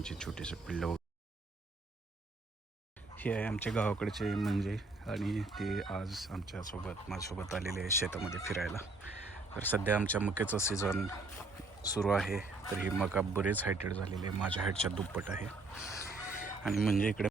त्यांची छोटीशी पिल्लं. हे आहे आमच्या गावाकडचे म्हणजे, आणि ते आज माझ्यासोबत आलेले आहे शेतामध्ये फिरायला. तर सध्या आमच्या मक्याचं सीझन सुरू आहे. तर ही मका बरेच हायटेड झालेले आहे, माझ्या हाईटच्या दुप्पट आहे. आणि म्हणजे इकडे